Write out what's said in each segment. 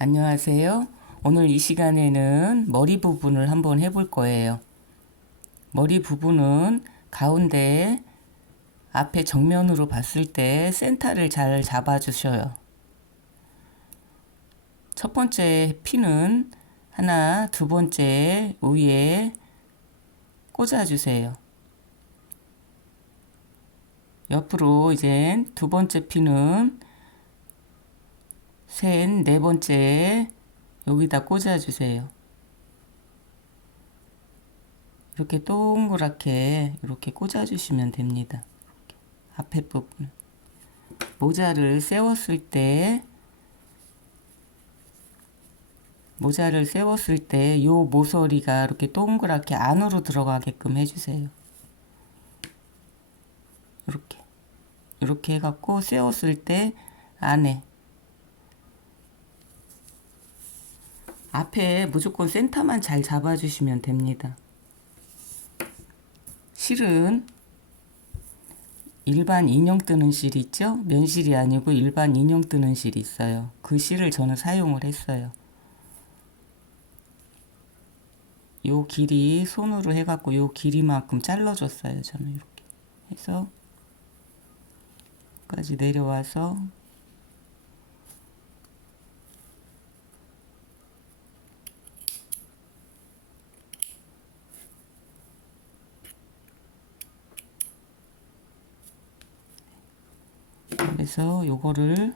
안녕하세요. 오늘 이 시간에는 머리 부분을 한번 해볼 거예요. 머리 부분은 가운데 앞에 정면으로 봤을 때 센터를 잘 잡아주셔요. 첫 번째 핀은 하나, 두 번째 위에 꽂아주세요. 옆으로 이제 두 번째 핀은 셋, 네 번째 여기다 꽂아주세요. 이렇게 동그랗게 이렇게 꽂아주시면 됩니다. 앞에 부분. 모자를 세웠을 때 요 모서리가 이렇게 동그랗게 안으로 들어가게끔 해주세요. 이렇게 해갖고 세웠을 때 안에 앞에 무조건 센터만 잘 잡아주시면 됩니다. 실은 일반 인형 뜨는 실 있죠? 면실이 아니고 일반 인형 뜨는 실이 있어요. 그 실을 저는 사용을 했어요. 요 길이 손으로 해갖고 요 길이만큼 잘라줬어요. 저는 이렇게 해서 까지 내려와서 그래서 요거를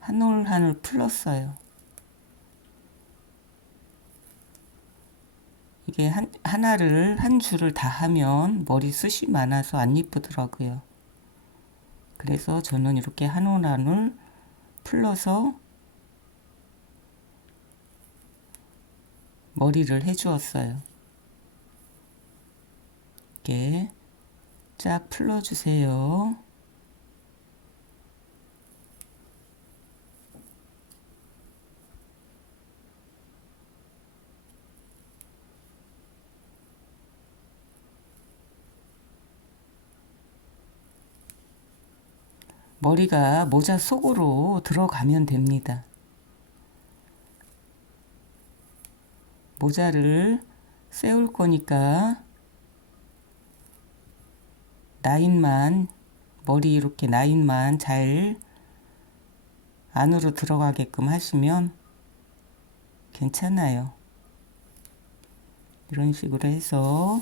한 올 한 올 풀었어요. 이게 하나를 한 줄을 다 하면 머리 숱이 많아서 안 이쁘더라고요. 그래서 저는 이렇게 한 올 한 올 풀러서 머리를 해 주었어요. 이렇게 쫙 풀러 주세요. 머리가 모자 속으로 들어가면 됩니다. 모자를 세울 거니까 라인만 머리 이렇게 라인만 잘 안으로 들어가게끔 하시면 괜찮아요. 이런 식으로 해서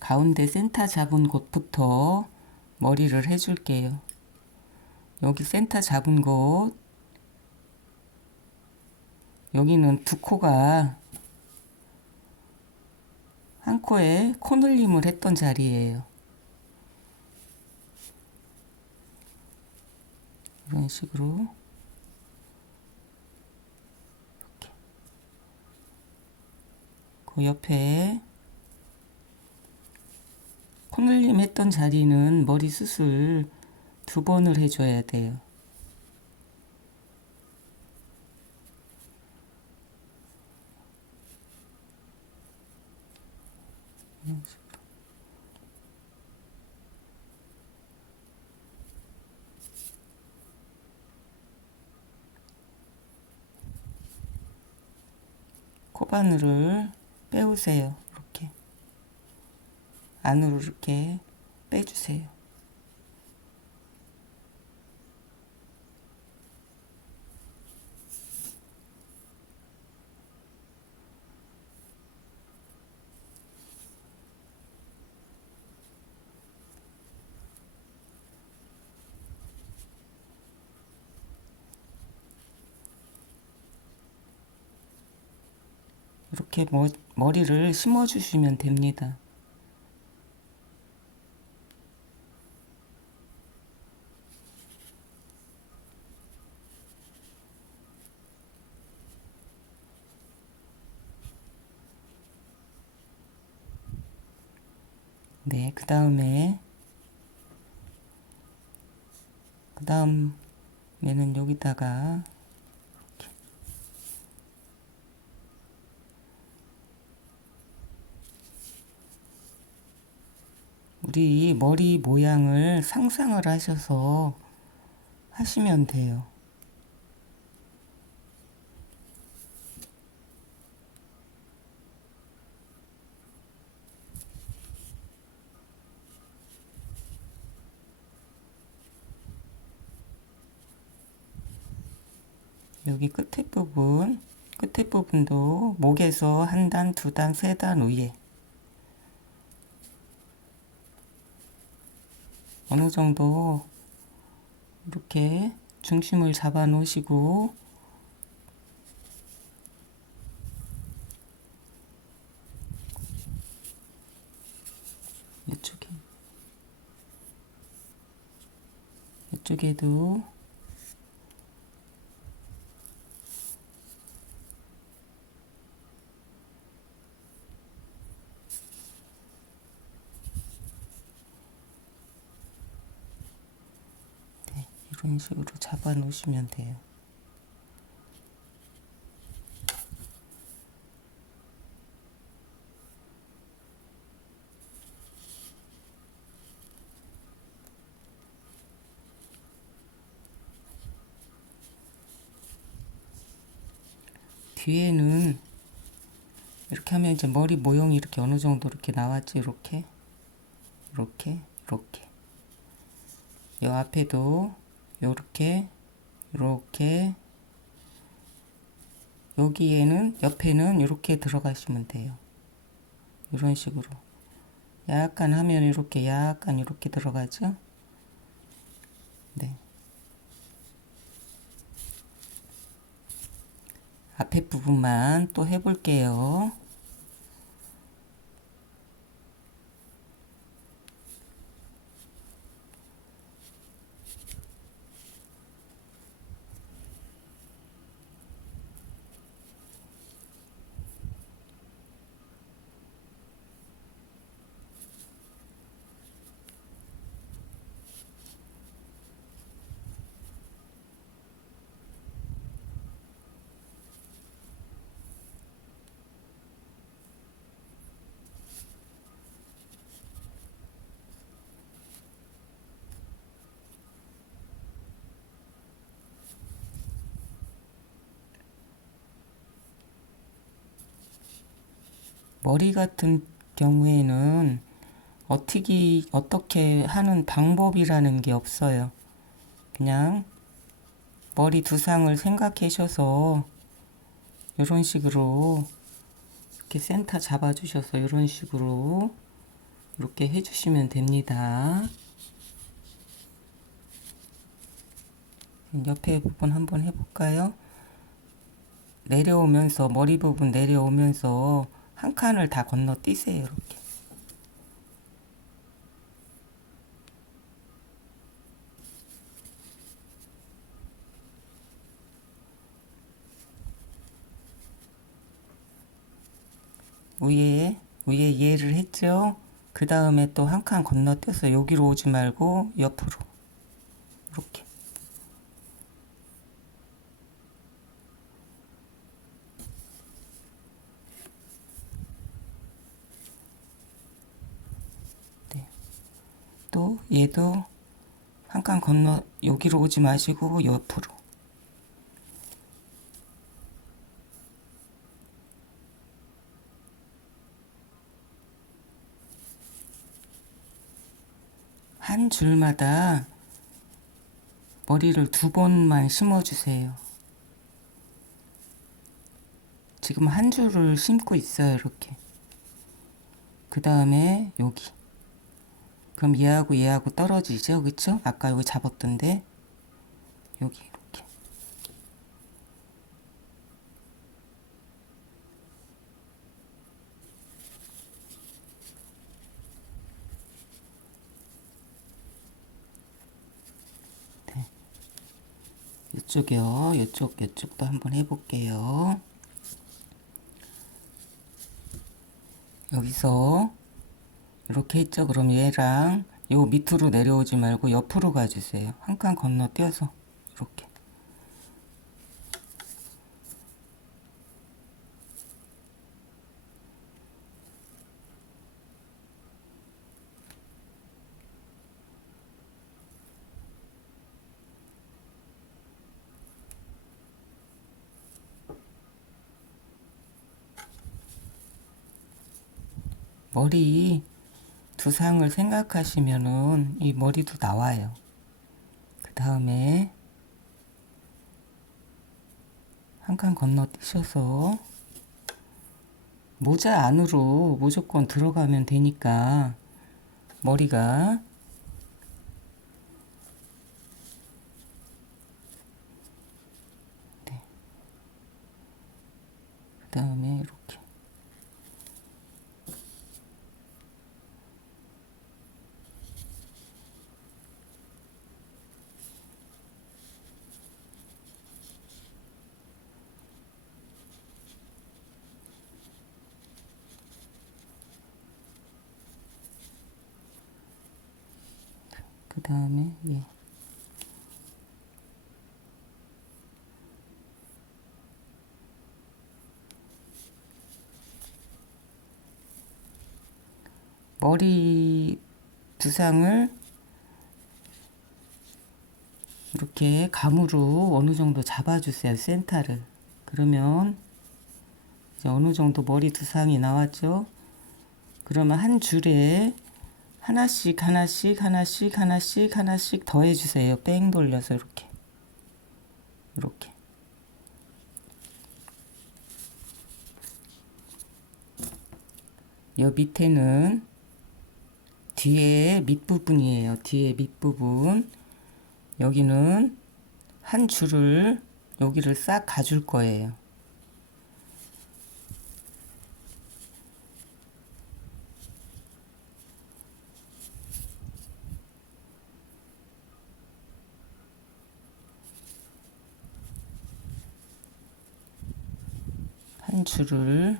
가운데 센터 잡은 곳부터 머리를 해줄게요. 여기 센터 잡은 곳, 여기는 두 코가 한 코에 코늘림을 했던 자리예요. 이런 식으로 이렇게 그 옆에 코늘림 했던 자리는 머리숱을 두 번을 해줘야 돼요. 이런 식으로. 코바늘을 빼우세요. 이렇게 안으로 이렇게 빼주세요. 이렇게 머리를 심어 주시면 됩니다. 네, 그 다음에는 여기다가 우리 머리 모양을 상상을 하셔서 하시면 돼요. 여기 끝에 부분도 목에서 한 단, 두 단, 세 단 위에 어느 정도 이렇게 중심을 잡아 놓으시고 이쪽에도 이런 식으로 잡아 놓으시면 돼요. 뒤에는 이렇게 하면 이제 머리 모형이 이렇게 어느 정도 이렇게 나왔지. 이렇게 이 앞에도 요렇게 여기에는 옆에는 이렇게 들어가시면 돼요. 이런 식으로 약간 하면 약간 이렇게 들어가죠. 네. 앞에 부분만 또 해볼게요. 머리 같은 경우에는 어떻게 하는 방법이라는 게 없어요. 그냥 머리 두상을 생각하셔서 이런 식으로 이렇게 센터 잡아주셔서 이런 식으로 이렇게 해주시면 됩니다. 옆에 부분 한번 해볼까요? 내려오면서 머리 부분 내려오면서 한 칸을 다 건너뛰세요. 이렇게. 위에 얘를 했죠. 그 다음에 또 한 칸 건너뛰어서 여기로 오지 말고 옆으로 이렇게. 네. 또 얘도 한 칸 건너 여기로 오지 마시고 옆으로. 한 줄마다 머리를 2번만 심어주세요. 지금 한 줄을 심고 있어요. 이렇게. 그 다음에 여기. 그럼 얘하고 떨어지죠. 그쵸? 아까 여기 잡았던데 여기 이렇게. 네. 이쪽이요. 이쪽도 한번 해볼게요. 여기서 이렇게 했죠. 그럼 얘랑 요 밑으로 내려오지 말고 옆으로 가주세요. 한 칸 건너뛰어서 이렇게. 머리 두상을 생각하시면은 이 머리도 나와요. 그 다음에 한 칸 건너뛰셔서 모자 안으로 무조건 들어가면 되니까 머리가 네. 그 다음에 이렇게 그 다음에 예. 머리 두상을 이렇게 감으로 어느 정도 잡아주세요. 센터를. 그러면 이제 어느 정도 머리 두상이 나왔죠. 그러면 한 줄에 하나씩 하나씩 하나씩 하나씩 하나씩 더 해주세요. 뺑 돌려서 이렇게 이렇게. 요 밑에는 뒤에 밑부분이에요. 뒤에 밑부분. 여기는 한 줄을 여기를 싹 가줄 거예요. 한 줄을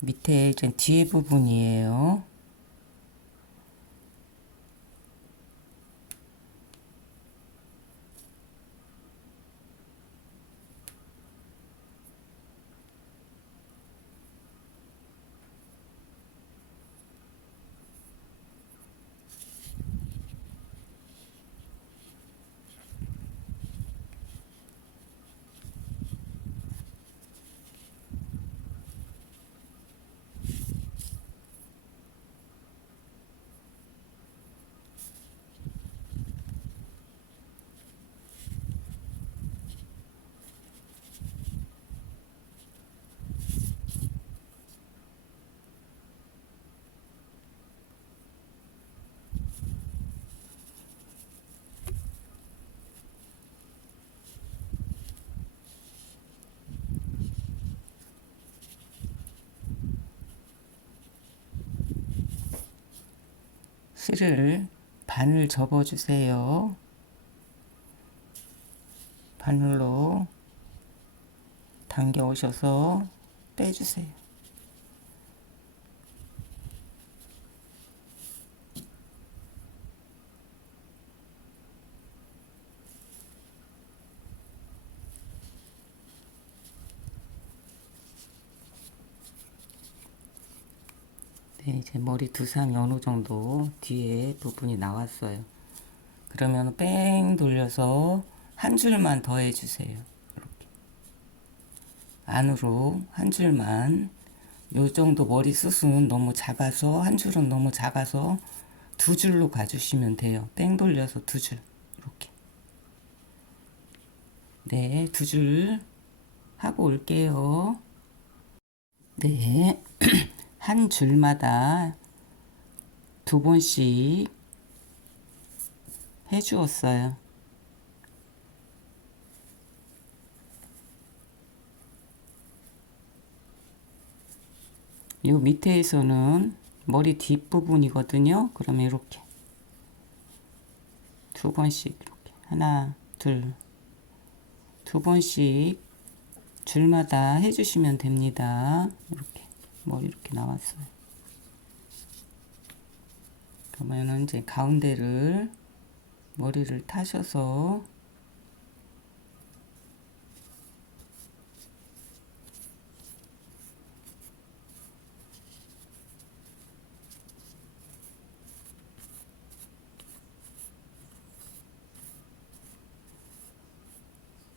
밑에 이제 뒤에 부분이에요. 실을 반을 접어주세요. 바늘로 당겨 오셔서 빼주세요. 네, 이제 머리 두상이 어느 정도 뒤에 부분이 나왔어요. 그러면 뺑 돌려서 한 줄만 더 해주세요. 이렇게 안으로 한 줄만. 요 정도 머리 숱은 너무 작아서 한 줄은 너무 작아서 두 줄로 가주시면 돼요. 뺑 돌려서 두 줄. 이렇게. 네, 두 줄 하고 올게요. 네, 한 줄마다 두 번씩 해주었어요. 이 밑에에서는 머리 뒷부분이거든요. 그러면 이렇게 두 번씩 이렇게 하나, 둘, 두 번씩 줄마다 해주시면 됩니다. 이렇게 머리 이렇게 나왔어요. 그러면은 이제 가운데를 머리를 타셔서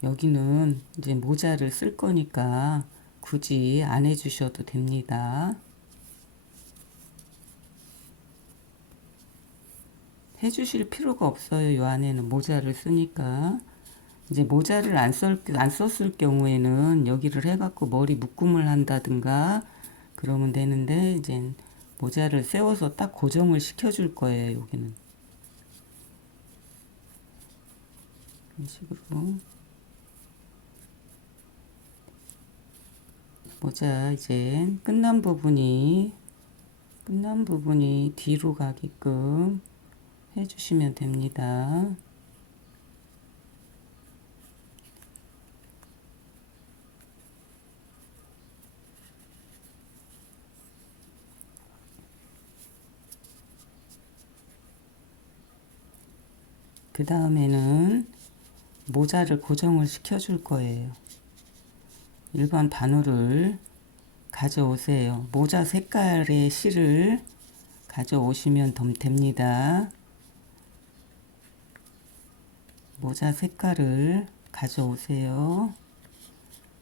여기는 이제 모자를 쓸 거니까 굳이 안 해주셔도 됩니다. 해주실 필요가 없어요. 요 안에는 모자를 쓰니까. 이제 모자를 안 썼을 경우에는 여기를 해갖고 머리 묶음을 한다든가 그러면 되는데, 이제 모자를 세워서 딱 고정을 시켜줄 거예요. 여기는. 이런 식으로. 모자 이제 끝난 부분이 뒤로 가게끔 해주시면 됩니다. 그 다음에는 모자를 고정을 시켜줄 거예요. 일반 바늘을 가져오세요. 모자 색깔의 실을 가져오시면 됩니다. 모자 색깔을 가져오세요.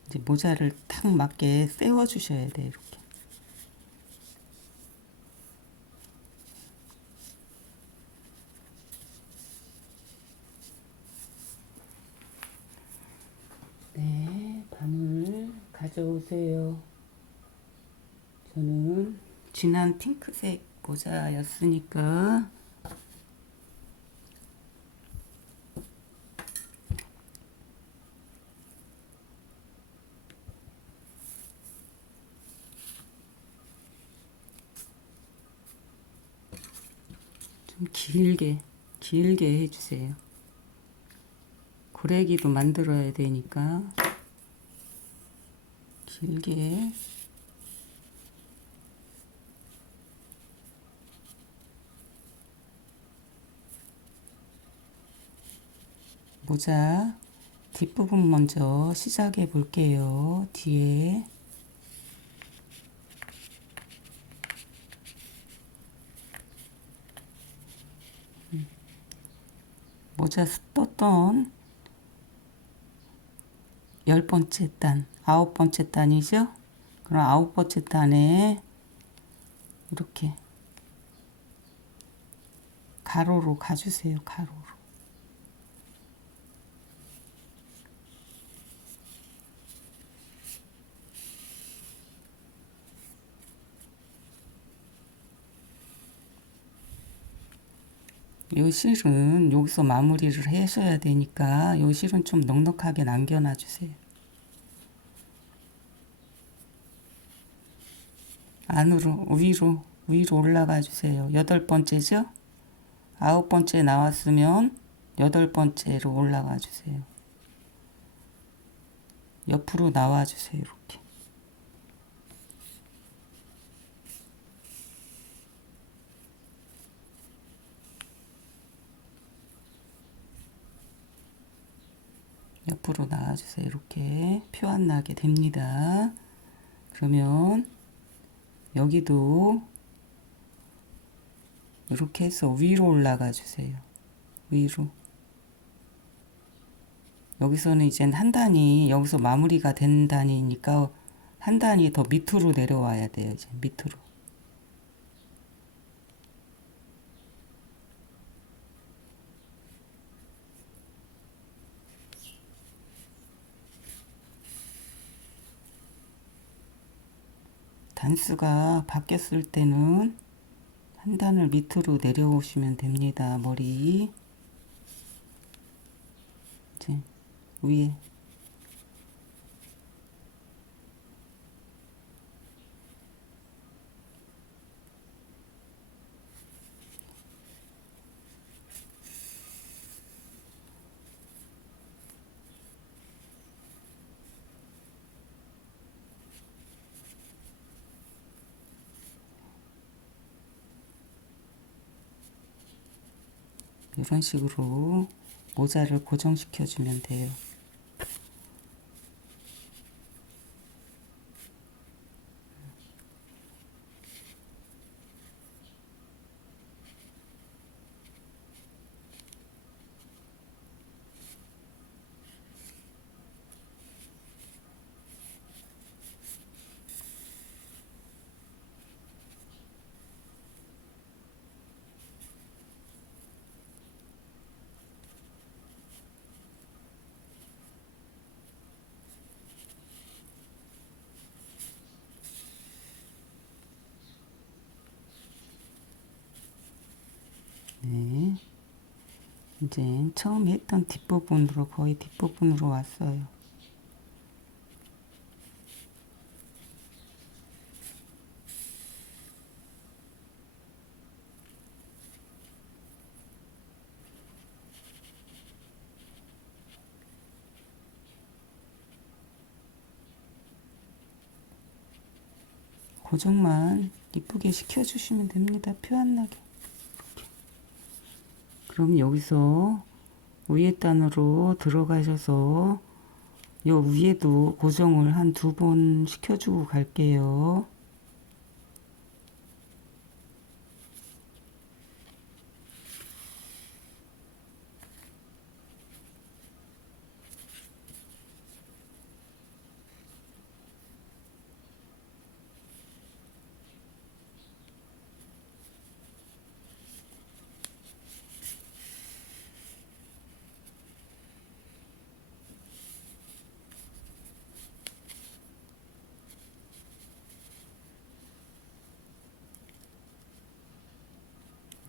이제 모자를 딱 맞게 세워 주셔야 돼요. 이렇게. 네, 바늘 가져오세요. 저는 진한 핑크색 모자였으니까 좀 길게 해주세요. 고래기도 만들어야 되니까 길게. 모자 뒷부분 먼저 시작해 볼게요. 뒤에 모자 떴던 10번째 단, 9번째 단이죠? 그럼 9번째 단에 이렇게 가로로 가주세요. 가로로. 요 실은 여기서 마무리를 하셔야 되니까 요 실은 좀 넉넉하게 남겨놔 주세요. 안으로 위로 올라가 주세요. 8번째죠? 9번째 나왔으면 8번째로 올라가 주세요. 옆으로 나와 주세요. 이렇게. 옆으로 나와주세요. 이렇게 표 안 나게 됩니다. 그러면 여기도 이렇게 해서 위로 올라가 주세요. 위로. 여기서는 이제 한 단이 여기서 마무리가 된 단이니까 한 단이 더 밑으로 내려와야 돼요. 이제 밑으로. 단수가 바뀌었을 때는 한 단을 밑으로 내려오시면 됩니다. 머리 이제 위에 이런 식으로 모자를 고정시켜 주면 돼요. 이제 처음 했던 뒷부분으로 거의 뒷부분으로 왔어요. 고정만 이쁘게 시켜주시면 됩니다. 표 안 나게. 이렇게. 그럼 여기서 위에 단으로 들어가셔서 요 위에도 고정을 한 2번 시켜주고 갈게요.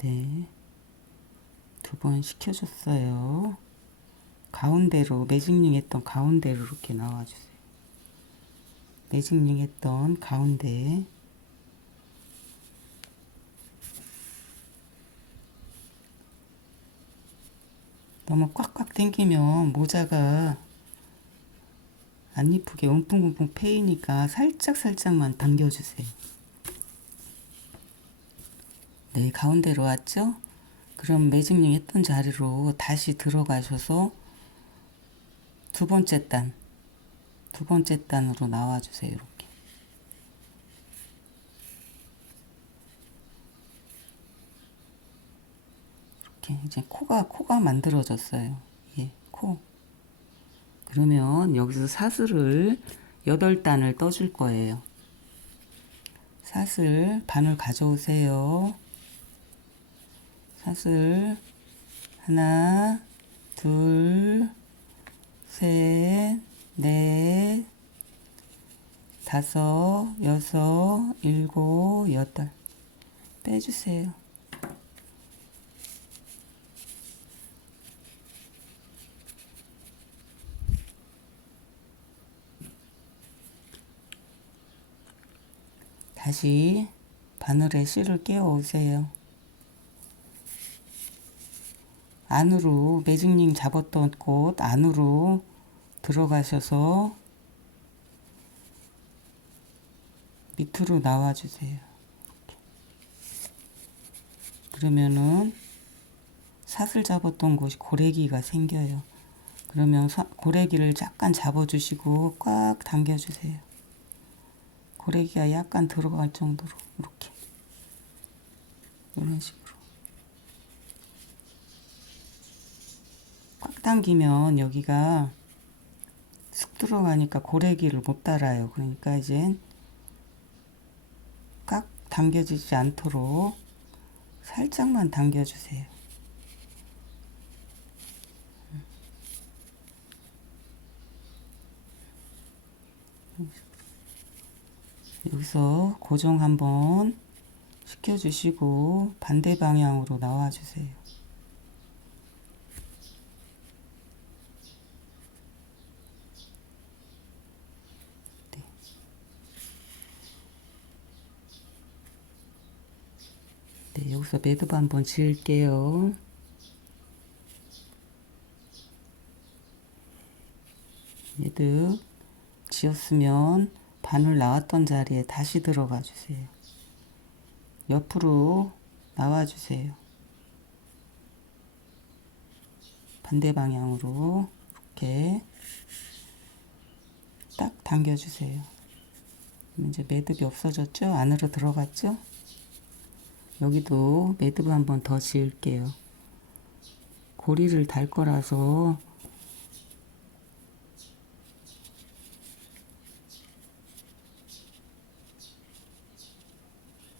네, 2번 시켜줬어요. 가운데로 매직링 했던 가운데로 이렇게 나와주세요. 매직링 했던 가운데. 너무 꽉꽉 당기면 모자가 안 이쁘게 움푹움푹 패이니까 살짝살짝만 당겨주세요. 네, 가운데로 왔죠? 그럼 매직링 했던 자리로 다시 들어가셔서 두 번째 단으로 나와주세요. 이렇게. 이렇게 이제 코가 만들어졌어요. 예, 코. 그러면 여기서 사슬을 8단을 떠줄 거예요. 사슬 반을 가져오세요. 사슬 하나, 둘, 셋, 넷, 다섯, 여섯, 일곱, 여덟 빼주세요. 다시 바늘에 실을 끼워 오세요. 안으로 매직링 잡았던 곳 안으로 들어가셔서 밑으로 나와주세요. 그러면은 사슬 잡았던 곳이 고래기가 생겨요. 그러면 고래기를 약간 잡아주시고 꽉 당겨주세요. 고래기가 약간 들어갈 정도로 이렇게 이런 식으로 꽉 당기면 여기가 쑥 들어가니까 고래기를 못 따라요. 그러니까 이제 꽉 당겨지지 않도록 살짝만 당겨주세요. 여기서 고정 한번 시켜주시고 반대 방향으로 나와주세요. 네. 네, 여기서 매듭 한번 지을게요. 매듭 지었으면 바늘 나왔던 자리에 다시 들어가 주세요. 옆으로 나와 주세요. 반대 방향으로 이렇게 딱 당겨 주세요. 이제 매듭이 없어졌죠? 안으로 들어갔죠? 여기도 매듭 한번 더 지을게요. 고리를 달 거라서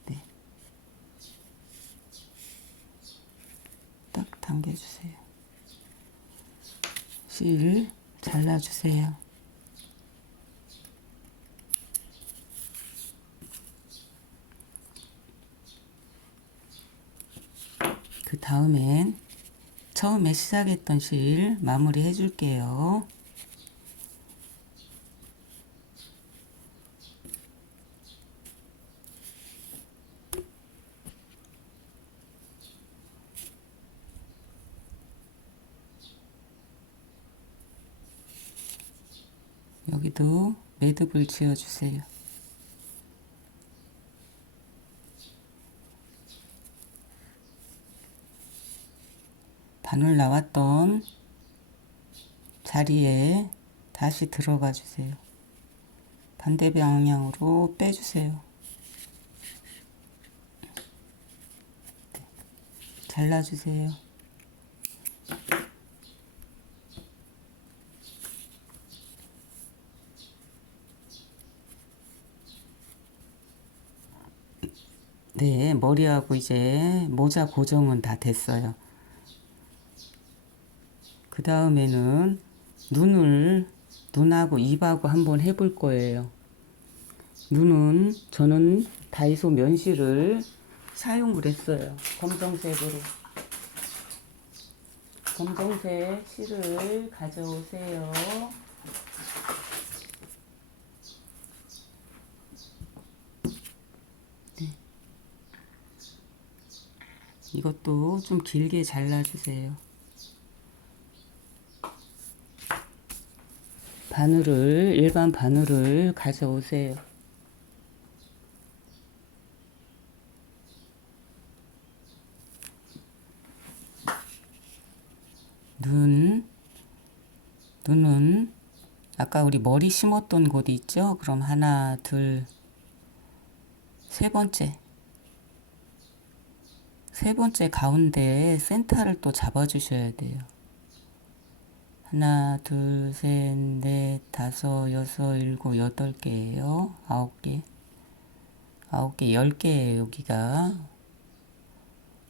네. 딱 당겨주세요. 실 잘라주세요. 그 다음엔 처음에 시작했던 실 마무리 해줄게요. 여기도 매듭을 지어주세요. 바늘 나왔던 자리에 다시 들어가 주세요. 반대 방향으로 빼주세요. 잘라주세요. 네, 머리하고 이제 모자 고정은 다 됐어요. 그 다음에는 눈하고 입하고 한번 해볼 거예요. 눈은 저는 다이소 면실을 사용을 했어요. 검정색으로. 검정색 실을 가져오세요. 네. 이것도 좀 길게 잘라주세요. 바늘을, 일반 바늘을 가져오세요. 눈은 아까 우리 머리 심었던 곳이 있죠? 그럼 하나, 둘, 세 번째 가운데 센터를 또 잡아주셔야 돼요. 하나, 둘, 셋, 넷, 다섯, 여섯, 일곱, 여덟 개예요. 아홉 개, 10개예요. 여기가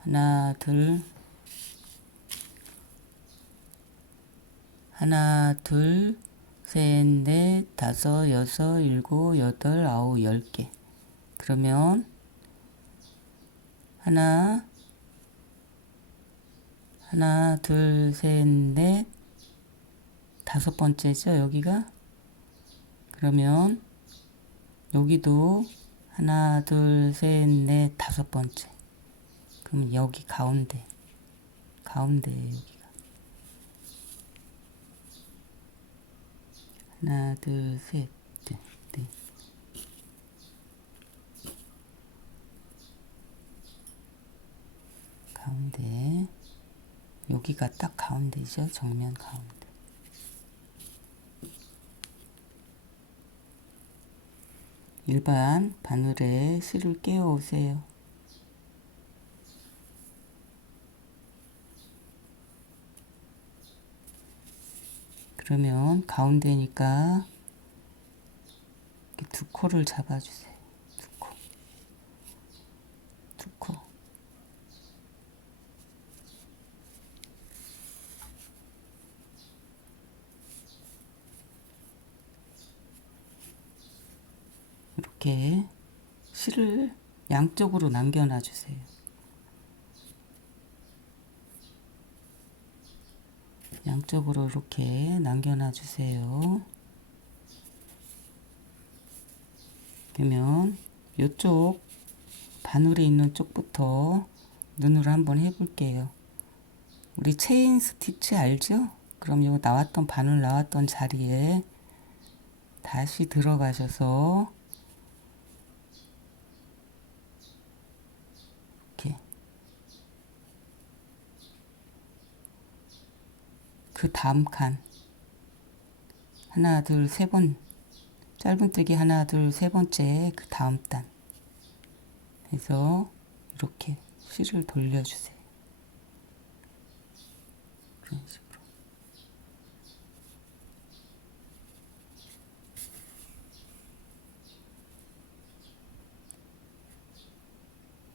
하나, 둘, 셋, 넷, 다섯, 여섯, 일곱, 여덟, 아홉, 10개. 그러면 하나, 둘, 셋, 넷, 다섯 번째죠, 여기가. 그러면 여기도 하나, 둘, 셋, 넷, 다섯 번째. 그럼 여기 가운데 여기가. 하나, 둘, 셋, 넷, 네. 가운데. 여기가 딱 가운데죠, 정면 가운데. 일반 바늘에 실을 끼워 오세요. 그러면 가운데니까 이렇게 두 코를 잡아주세요. 두 코. 이렇게 실을 양쪽으로 남겨놔 주세요. 양쪽으로 이렇게 남겨놔 주세요. 그러면 이쪽 바늘에 있는 쪽부터 눈으로 한번 해볼게요. 우리 체인 스티치 알죠? 그럼 요 바늘 나왔던 자리에 다시 들어가셔서 이렇게 그 다음 칸 하나, 둘, 세 번 짧은뜨기 하나, 둘, 세 번째 그 다음 단 해서 이렇게 실을 돌려주세요. 그런 식으로.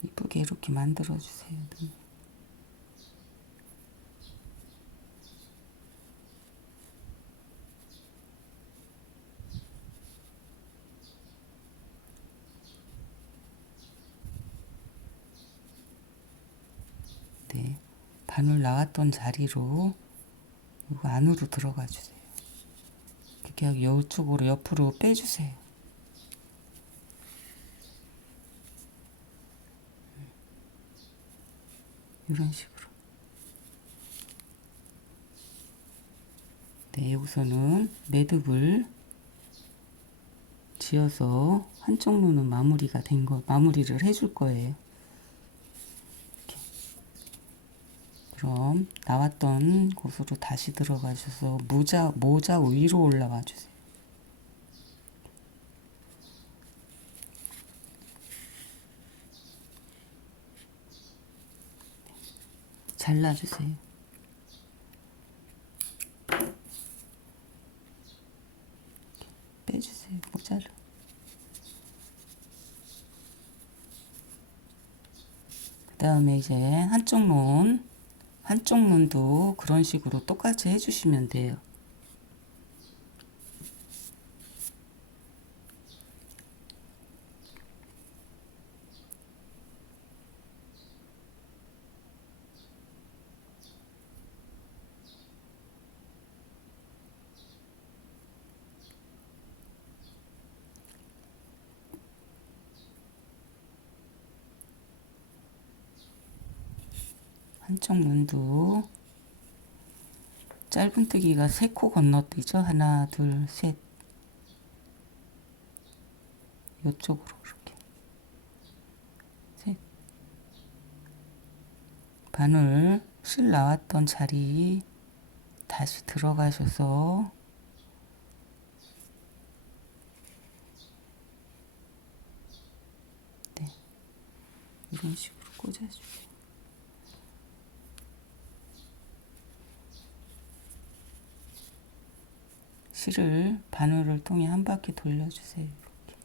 이쁘게 이렇게 만들어주세요. 바늘 나왔던 자리로 이거 안으로 들어가 주세요. 이렇게 이쪽으로 옆으로 빼주세요. 이런 식으로. 네, 여기서는 매듭을 지어서 한쪽 눈은 마무리가 된 거, 마무리를 해줄 거예요. 이렇게. 그럼 나왔던 곳으로 다시 들어가셔서 모자 위로 올라와 주세요. 잘라주세요. 빼주세요. 모자를. 그 다음에 이제 한쪽 눈도 그런 식으로 똑같이 해주시면 돼요. 한쪽 눈도 짧은뜨기가 3코 건너뛰죠. 하나, 둘, 셋. 이쪽으로 이렇게. 셋. 바늘 실 나왔던 자리 다시 들어가셔서 네, 이런 식으로 꽂아주세요. 실을 바늘을 통해 한 바퀴 돌려주세요. 이렇게.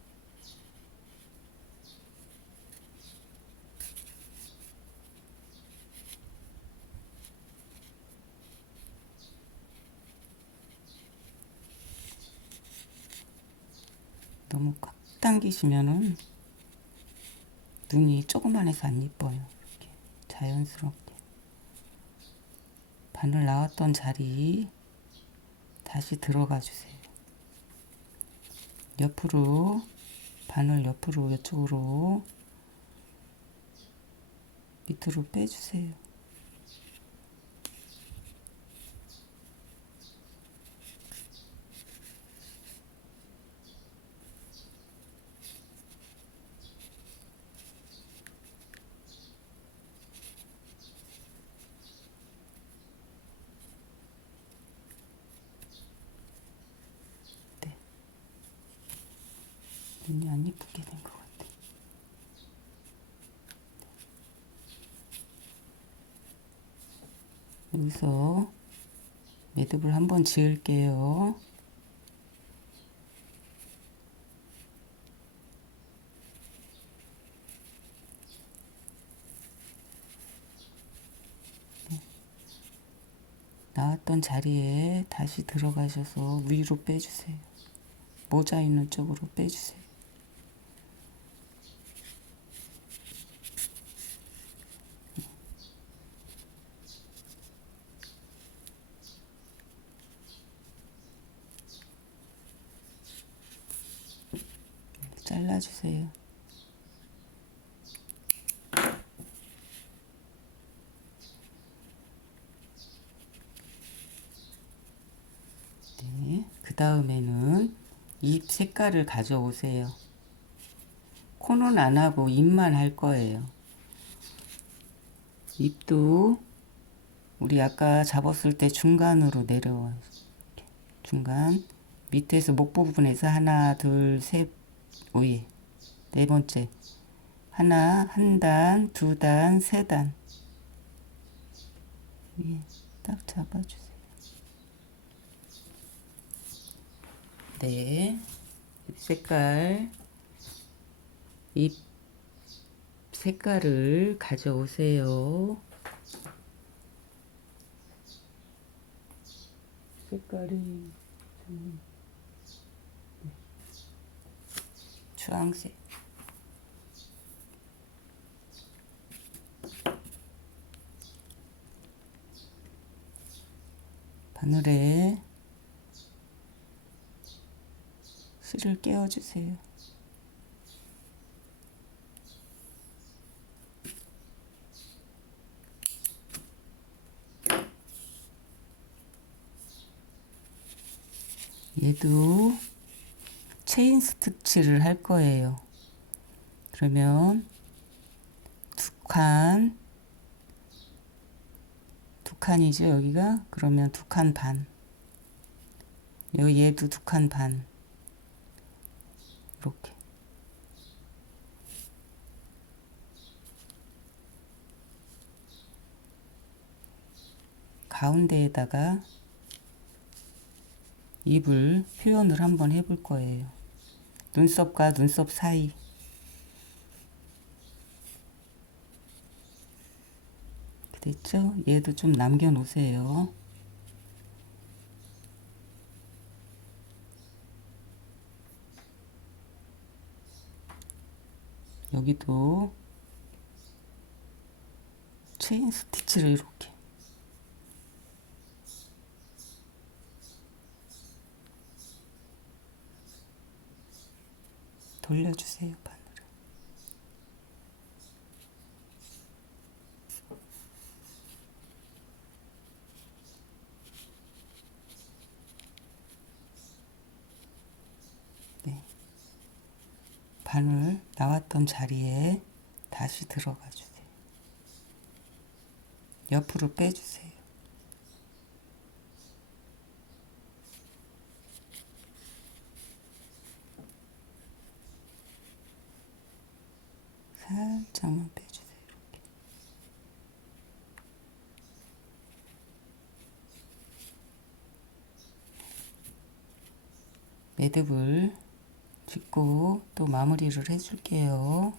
너무 꽉 당기시면은 눈이 조그만해서 안 이뻐요. 이렇게 자연스럽게 바늘 나왔던 자리 다시 들어가 주세요. 옆으로 바늘 옆으로 이쪽으로 밑으로 빼주세요. 네, 눈이 안 이쁘게 된 것 같아요. 여기서 매듭을 한번 지을게요. 나왔던 자리에 다시 들어가셔서 위로 빼주세요. 모자 있는 쪽으로 빼주세요. 잘라주세요. 네, 그 다음에는 잎 색깔을 가져오세요. 코는 안 하고 잎만 할 거예요. 잎도 우리 아까 잡았을 때 중간으로 내려와요. 중간 밑에서 목 부분에서 하나, 둘, 셋, 위에 네 번째 하나, 한 단, 두 단, 세 단 위에 딱 잡아주세요. 네, 잎 색깔을 가져오세요. 색깔이 주황색. 바늘에 실을 끼워주세요. 얘도 체인 스티치를 할 거예요. 그러면 두 칸이죠, 여기가? 그러면 2칸 반. 여기 얘도 2칸 반. 이렇게. 가운데에다가 입을 표현을 한번 해볼 거예요. 눈썹과 눈썹 사이. 됐죠? 얘도 좀 남겨 놓으세요. 여기도 체인 스티치를 이렇게 돌려주세요, 바늘을. 네. 바늘 나왔던 자리에 다시 들어가 주세요. 옆으로 빼주세요. 살짝만 빼주세요. 이렇게. 매듭을 짚고 또 마무리를 해줄게요.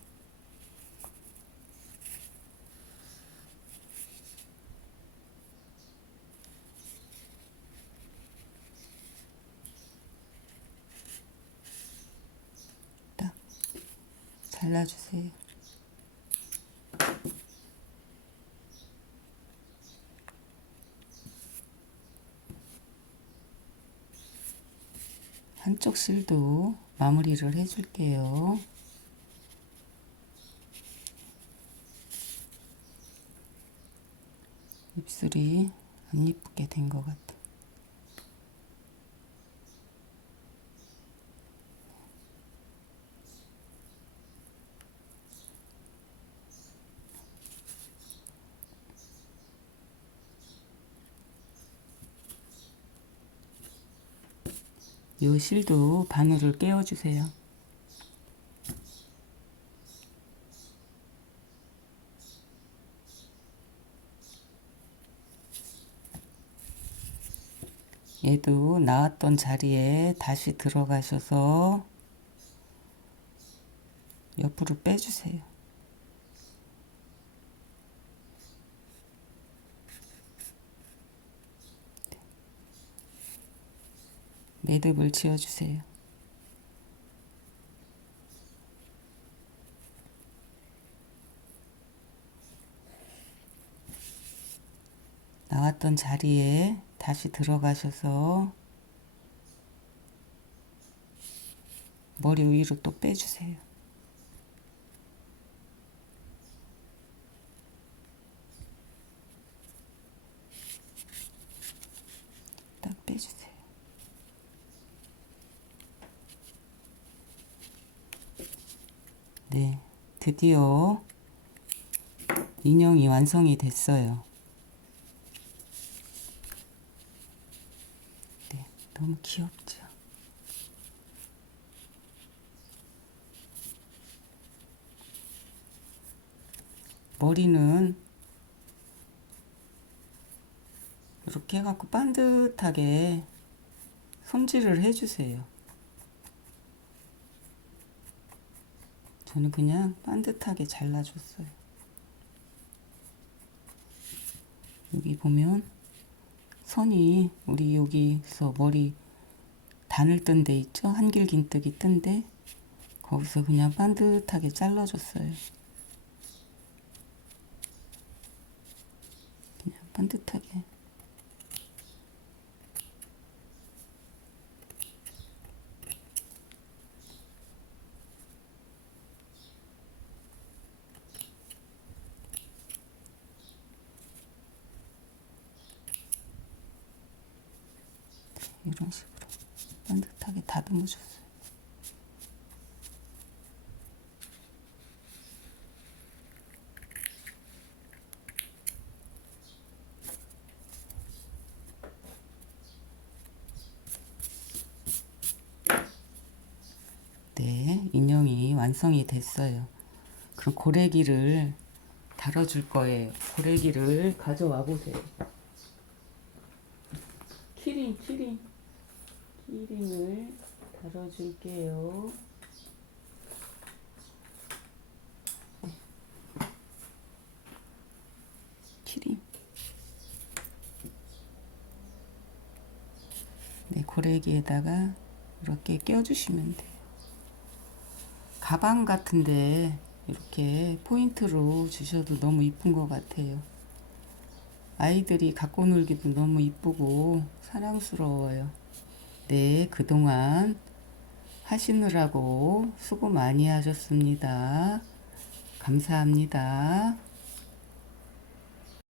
딱 잘라주세요. 한쪽 실도 마무리를 해줄게요. 입술이 안 예쁘게 된 것 같아. 이 실도 바늘을 끼워주세요. 얘도 나왔던 자리에 다시 들어가셔서 옆으로 빼주세요. 매듭을 지어주세요. 나왔던 자리에 다시 들어가셔서 머리 위로 또 빼주세요. 딱 빼주세요. 네, 드디어 인형이 완성이 됐어요. 네, 너무 귀엽죠? 머리는 이렇게 해갖고 반듯하게 손질을 해주세요. 저는 그냥 반듯하게 잘라줬어요. 여기 보면 선이 우리 여기서 머리 단을 뜬 데 있죠? 한길긴뜨기 뜬 데 거기서 그냥 반듯하게 잘라줬어요. 그냥 반듯하게. 이런 식으로 반듯하게 다듬어 줬어요. 네, 인형이 완성이 됐어요. 그럼 고래기를 달아줄 거예요. 고래기를 가져와 보세요. 키링을 달아줄게요. 키링. 네, 고래기에다가 이렇게 껴주시면 돼요. 가방 같은데 이렇게 포인트로 주셔도 너무 이쁜 것 같아요. 아이들이 갖고 놀기도 너무 이쁘고 사랑스러워요. 네, 그동안 하시느라고 수고 많이 하셨습니다. 감사합니다.